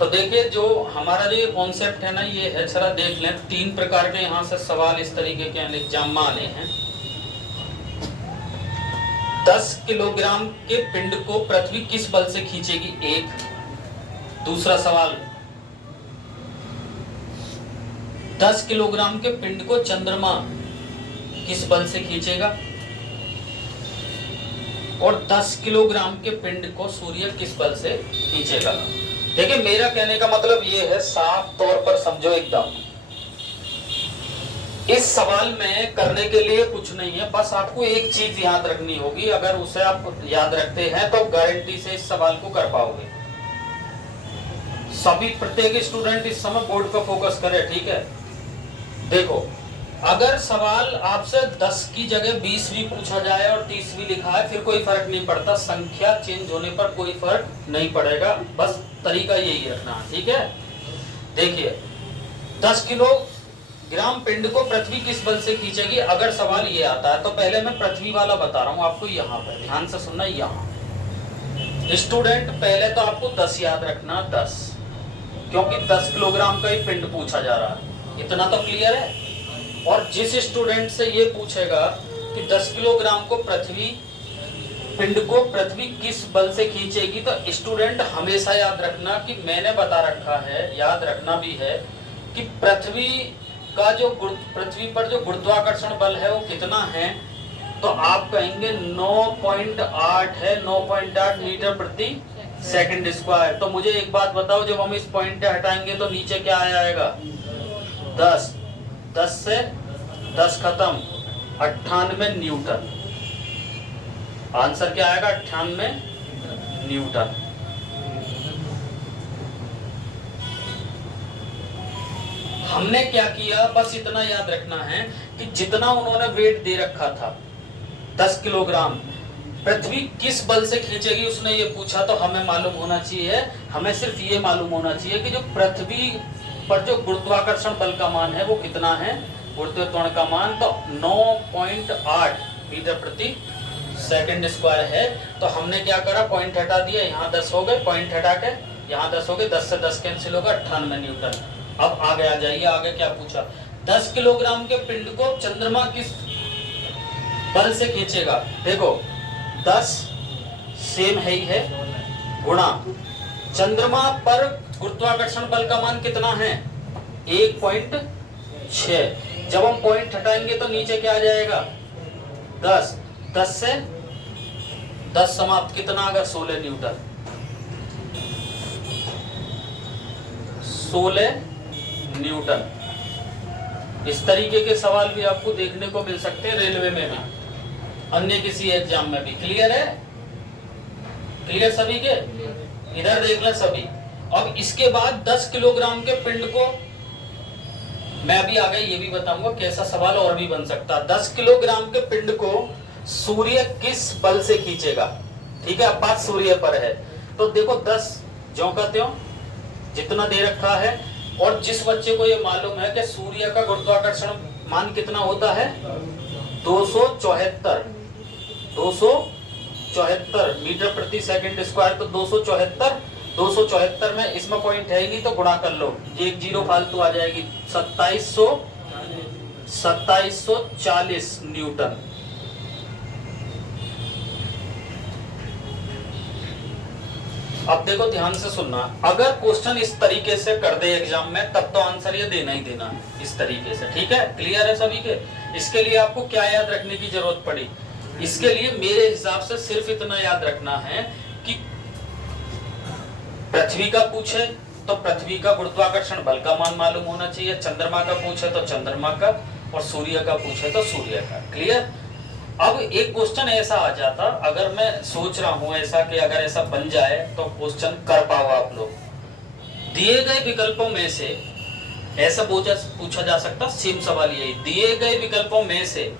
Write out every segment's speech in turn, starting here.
तो देखिए जो हमारा जो ये कॉन्सेप्ट है ना, ये है, जरा देख लें, 3 प्रकार के यहाँ से सवाल इस तरीके के एग्जाम में आने हैं। 10 किलोग्राम के पिंड को पृथ्वी किस बल से खींचेगी? एक। दूसरा सवाल, 10 किलोग्राम के पिंड को चंद्रमा किस बल से खींचेगा? और 10 किलोग्राम के पिंड को सूर्य किस बल से खींचेगा? देखिए मेरा कहने का मतलब ये है, साफ तौर पर समझो एकदम। इस सवाल में करने के लिए कुछ नहीं है, बस आपको एक चीज याद रखनी होगी। अगर उसे आप याद रखते हैं तो गारंटी से इस सवाल को कर पाओगे। सभी प्रत्येक स्टूडेंट इस समय बोर्ड पर फोकस करे, ठीक है? देखो, अगर सवाल आपसे 10 की जगह 20 भी पूछा जाए और 30 भी लिखा है, फिर कोई फर्क नहीं पड़ता, संख्या चेंज होने पर कोई फर्क नहीं पड़ेगा, बस तरीका यही रखना, ठीक है? देखिए, 10 किलोग्राम पिंड को पृथ्वी किस बल से खींचेगी, अगर सवाल ये आता है तो पहले मैं पृथ्वी वाला बता रहा हूं आपको। यहाँ पर ध्यान से सुनना, यहाँ स्टूडेंट पहले तो आपको 10 याद रखना, 10, क्योंकि 10 किलोग्राम का ही पिंड पूछा जा रहा है, इतना तो क्लियर है। और जिस स्टूडेंट से ये पूछेगा कि 10 किलोग्राम को पिंड को पृथ्वी किस बल से खींचेगी, तो स्टूडेंट हमेशा याद रखना कि मैंने बता रखा है, याद रखना भी है कि पृथ्वी पर जो गुरुत्वाकर्षण बल है वो कितना है, तो आप कहेंगे 9.8 है, 9.8 मीटर प्रति सेकंड स्क्वायर। तो मुझे एक बात बताओ, जब हम इस पॉइंट से हटाएंगे तो नीचे क्या आएगा? 10 से 10 खत्म, 98 न्यूटन। आंसर क्या आएगा? 98 न्यूटन। हमने क्या किया, बस इतना याद रखना है कि जितना उन्होंने वेट दे रखा था 10 किलोग्राम, पृथ्वी किस बल से खींचेगी उसने ये पूछा, तो हमें मालूम होना चाहिए, हमें सिर्फ ये मालूम होना चाहिए कि जो पृथ्वी पर जो गुरुत्वाकर्षण बल का मान है वो कितना है, गुरुत्वाकर्षण का मान, तो 9.8 मीटर प्रति सेकंड स्क्वायर है। तो हमने क्या करा, पॉइंट हटा दिया, यहाँ 10 हो गए, पॉइंट हटा के यहाँ 10 हो गए, 10 से 10 कैंसिल होगा, 98 न्यूटन। अब आगे आ जाइए, आगे क्या पूछा? 10 किलोग्राम के पिंड को चंद्रमा किस बल से खींचेगा? देखो 10 सेम है ही है, गुणा चंद्रमा पर गुरुत्वाकर्षण बल का मान कितना है? 1.6। जब हम पॉइंट हटाएंगे तो नीचे क्या आ जाएगा? 10, 10 से 10 समाप्त, कितना आ गया? 16 न्यूटन। 16 न्यूटन। इस तरीके के सवाल भी आपको देखने को मिल सकते हैं रेलवे में भी, अन्य किसी एग्जाम में भी। क्लियर है? क्लियर सभी के? इधर देख लें सभी। अब इसके बाद 10 किलोग्राम के पिंड को मैं अभी आगे ये भी बताऊंगा कैसा सवाल और भी बन सकता है। 10 किलोग्राम के पिंड को सूर्य किस बल से खींचेगा? ठीक है, अब बात सूर्य पर है। तो देखो 10 ज्यों का त्यों जितना दे रखा है, और जिस बच्चे को ये मालूम है कि सूर्य का गुरुत्वाकर्षण मान कितना होता है? 274 मीटर प्रति सेकंड स्क्वायर, तो 274 में इसमें पॉइंट है ही नहीं तो गुणा कर लो, एक जीरो फालतू आ जाएगी, 2740 न्यूटन। अब देखो ध्यान से सुनना, अगर क्वेश्चन इस तरीके से कर दे एग्जाम में, तब तो आंसर ये देना ही देना है इस तरीके से, ठीक है? क्लियर है सभी के? इसके लिए आपको क्या याद रखने की जरूरत पड़ी? इसके लिए मेरे हिसाब से सिर्फ इतना याद रखना है कि पृथ्वी का पूछे तो पृथ्वी का गुरुत्वाकर्षण बल का मान मालूम होना चाहिए, चंद्रमा का पूछे तो चंद्रमा का, और सूर्य का पूछे तो सूर्य का। क्लियर? अब एक क्वेश्चन ऐसा आ जाता, अगर मैं सोच रहा हूं ऐसा कि अगर ऐसा बन जाए तो क्वेश्चन कर पाओ आप लोग, दिए गए विकल्पों में से ऐसा पूछा जा सकता, सेम सवाल यही, दिए गए विकल्पों में से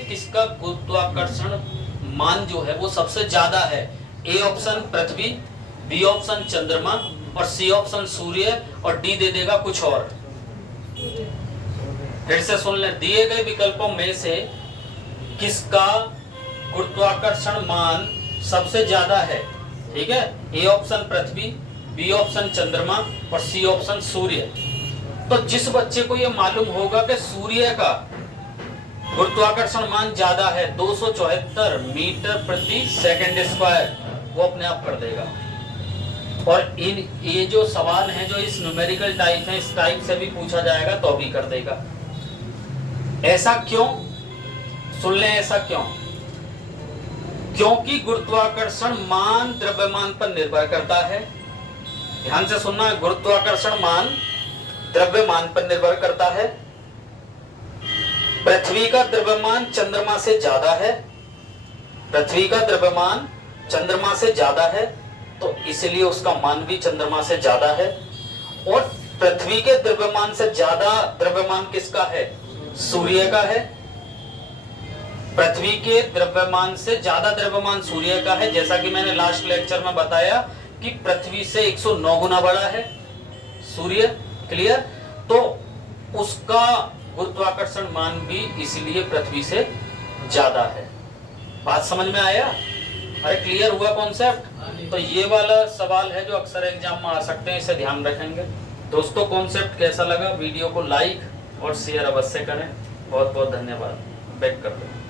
किसका गुरुत्वाकर्षण मान जो है वो सबसे ज्यादा है? ए ऑप्शन पृथ्वी, बी ऑप्शन चंद्रमा, और सी ऑप्शन सूर्य, और डी दे देगा कुछ और। फिर से सुन ले, दिए गए विकल्पों में से किसका गुरुत्वाकर्षण मान सबसे ज्यादा है, ठीक है, ए ऑप्शन पृथ्वी, बी ऑप्शन चंद्रमा और सी ऑप्शन सूर्य। तो जिस बच्चे को ये मालूम होगा कि सूर्य का गुरुत्वाकर्षण मान ज्यादा है 274 मीटर प्रति सेकंड स्क्वायर, वो अपने आप कर देगा। और ये जो सवाल हैं जो इस न्यूमेरिकल टाइप है, इस टाइप से भी पूछा जाएगा तो भी कर देगा। ऐसा क्यों? सुन लें, ऐसा क्यों? क्योंकि गुरुत्वाकर्षण मान द्रव्यमान पर निर्भर करता है। ध्यान से सुनना, गुरुत्वाकर्षण मान द्रव्यमान पर निर्भर करता है। पृथ्वी का द्रव्यमान चंद्रमा से ज्यादा है, पृथ्वी का द्रव्यमान चंद्रमा से ज्यादा है, तो इसलिए उसका मान भी चंद्रमा से ज्यादा है। और पृथ्वी के द्रव्यमान से ज्यादा द्रव्यमान किसका है? सूर्य का है। पृथ्वी के द्रव्यमान से ज्यादा द्रव्यमान सूर्य का है, जैसा कि मैंने लास्ट लेक्चर में बताया कि पृथ्वी से 109 गुना बड़ा है सूर्य। क्लियर? तो उसका गुरुत्वाकर्षण मान भी इसलिए पृथ्वी से ज्यादा है। बात समझ में आया? अरे क्लियर हुआ कॉन्सेप्ट? तो ये वाला सवाल है जो अक्सर एग्जाम में आ सकते हैं, इसे ध्यान रखेंगे। दोस्तों कॉन्सेप्ट कैसा लगा? वीडियो को लाइक और शेयर अवश्य करें। बहुत बहुत धन्यवाद। बैक कर दो।